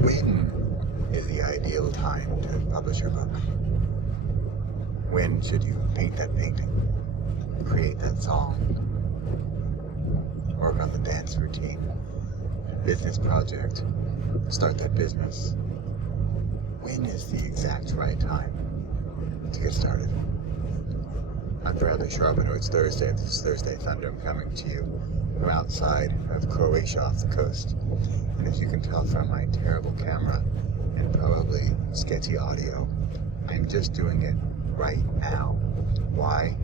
When is the ideal time to publish your book? When should you paint that painting, create that song, work on the dance routine, business project, start that business? When is the exact right time to get started? I'm Bradley Sharp, and it's Thursday. This is Thursday Thunder. I'm coming to you from outside of Croatia off the coast. And as you can tell from my terrible camera and probably sketchy audio, I'm just doing it right now. Why?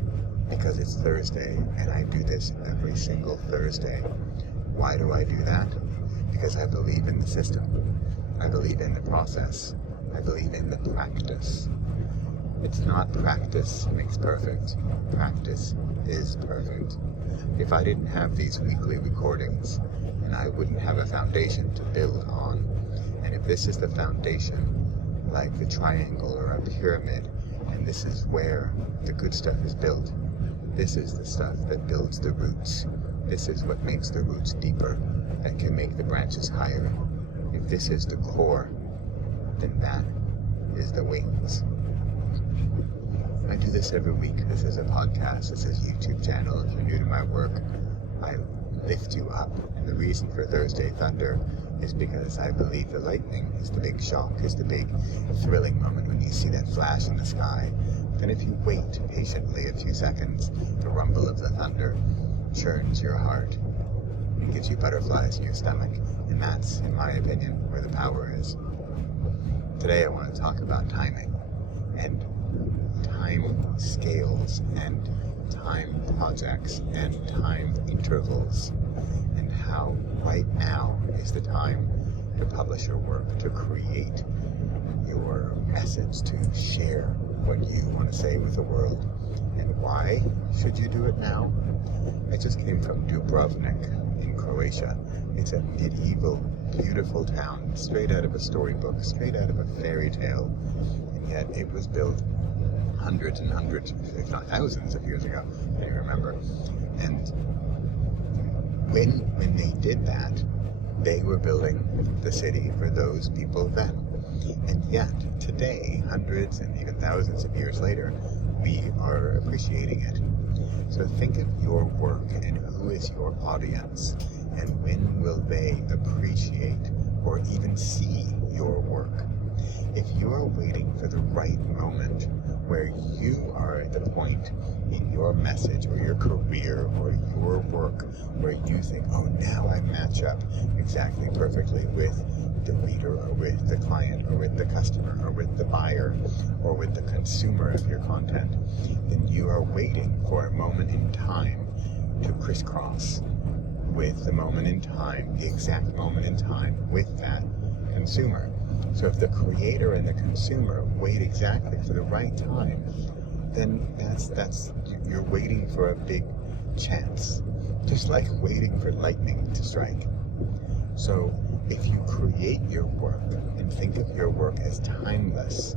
Because it's Thursday and I do this every single Thursday. Why do I do that? Because I believe in the system. I believe in the process. I believe in the practice. It's not practice makes perfect. Practice is perfect. If I didn't have these weekly recordings, then I wouldn't have a foundation to build on. And if this is the foundation, like a triangle or a pyramid, and this is where the good stuff is built, this is the stuff that builds the roots. This is what makes the roots deeper and can make the branches higher. If this is the core, then that is the wings. I do this every week. This is a podcast. This is a YouTube channel. If you're new to my work, I lift you up. And the reason for Thursday Thunder is because I believe the lightning is the big shock, is the big thrilling moment when you see that flash in the sky. Then if you wait patiently a few seconds, the rumble of the thunder churns your heart and gives you butterflies in your stomach. And that's, in my opinion, where the power is. Today I want to talk about timing and time scales and time projects and time intervals, and how right now is the time to publish your work, to create your message, to share what you want to say with the world. And why should you do it now? I just came from Dubrovnik in Croatia. It's a medieval, beautiful town, straight out of a storybook, straight out of a fairy tale, and yet it was built hundreds and hundreds, if not thousands of years ago. I can't remember. And when they did that, they were building the city for those people then. And yet, today, hundreds and even thousands of years later, we are appreciating it. So think of your work and who is your audience, and when will they appreciate or even see your work? If you are waiting for the right moment where you are at the point in your message or your career or your work where you think, oh, now I match up exactly perfectly with the reader or with the client or with the customer or with the buyer or with the consumer of your content, then you are waiting for a moment in time to crisscross with the moment in time, the exact moment in time with that consumer. So if the creator and the consumer wait exactly for the right time, then that's you're waiting for a big chance, just like waiting for lightning to strike. So if you create your work and think of your work as timeless,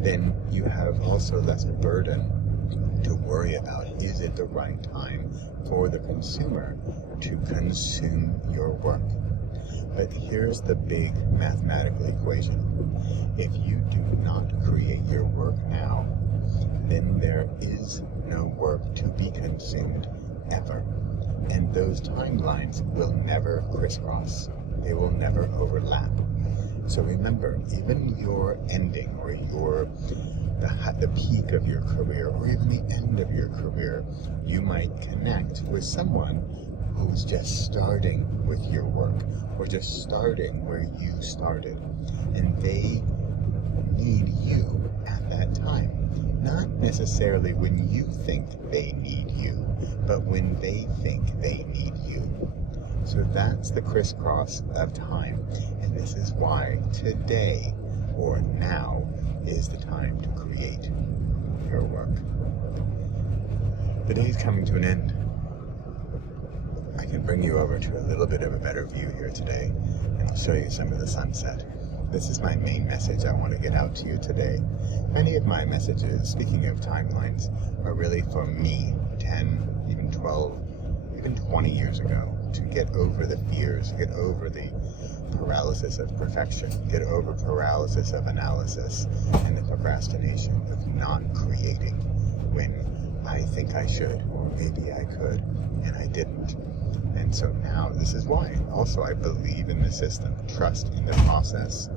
then you have also less burden to worry about. Is it the right time for the consumer to consume your work? But here's the big mathematical equation. If you do not create your work now, then there is no work to be consumed ever. And those timelines will never crisscross. They will never overlap. So remember, even your ending or the peak of your career or even the end of your career, you might connect with someone who's just starting with your work or just starting where you started, and they need you at that time. Not necessarily when you think they need you, but when they think they need you. So that's the crisscross of time, and this is why today or now is the time to create your work. The day's coming to an end. I can bring you over to a little bit of a better view here today, and I'll show you some of the sunset. This is my main message I want to get out to you today. Many of my messages, speaking of timelines, are really for me 10, even 12, even 20 years ago, to get over the fears, to get over the paralysis of perfection. Get over paralysis of analysis and the procrastination of not creating when I think I should, or maybe I could, and I didn't. And so now, this is why. Also, I believe in the system. Trust in the process.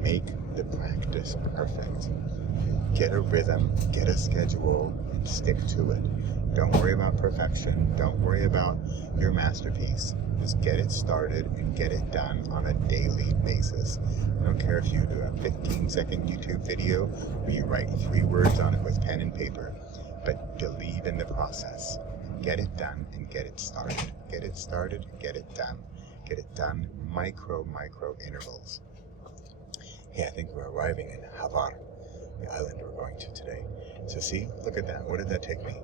Make the practice perfect. Get a rhythm, get a schedule, and stick to it. Don't worry about perfection. Don't worry about your masterpiece. Just get it started and get it done on a daily basis. I don't care if you do a 15-second YouTube video where you write 3 words on it with pen and paper, but believe in the process. Get it done and get it started. Get it started, get it done. Get it done, micro intervals. Hey, I think we're arriving in Havar, the island we're going to today. So see, look at that. What did that take me?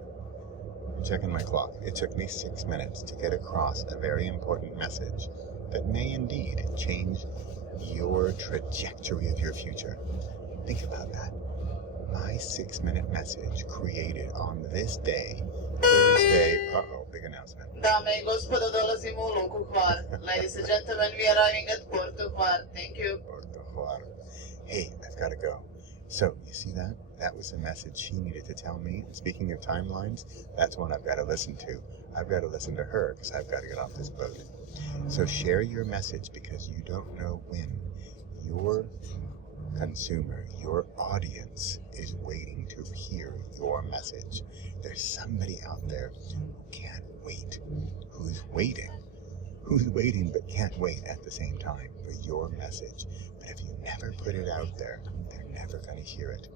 I'm checking my clock. It took me 6 minutes to get across a very important message that may indeed change your trajectory of your future. Think about that. My 6-minute message created on this day, Thursday. Uh-oh, big announcement. Dame i gospodo, dolazimo u luku Hvar. Ladies and gentlemen, we are arriving at Porto Hvar. Thank you. Porto Hvar. Hey, I've got to go. So, you see that? That was the message she needed to tell me. Speaking of timelines, that's one I've got to listen to. I've got to listen to her because I've got to get off this boat. So share your message because you don't know when your consumer, your audience is waiting to hear your message. There's somebody out there who can't wait, who's waiting but can't wait at the same time for your message. But if you never put it out there, they're never going to hear it.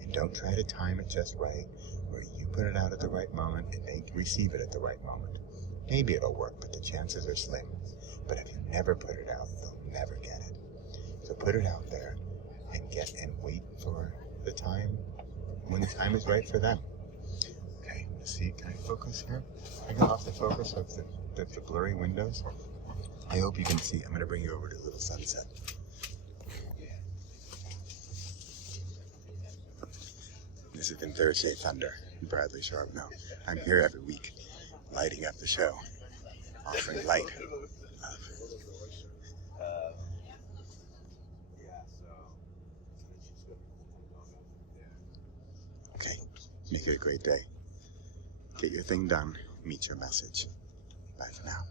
And don't try to time it just right, where you put it out at the right moment and they receive it at the right moment. Maybe it'll work, but the chances are slim. But if you never put it out, they'll never get it. So put it out there and wait for the time when the time is right for them. Okay, let's see, can I focus here? I got off the focus of the blurry windows. I hope you can see. I'm going to bring you over to a little sunset. This has been Thursday Thunder. Bradley Sharp. No, I'm here every week, lighting up the show, offering light. Okay, make it a great day. Get your thing done. Meet your message. Bye for now.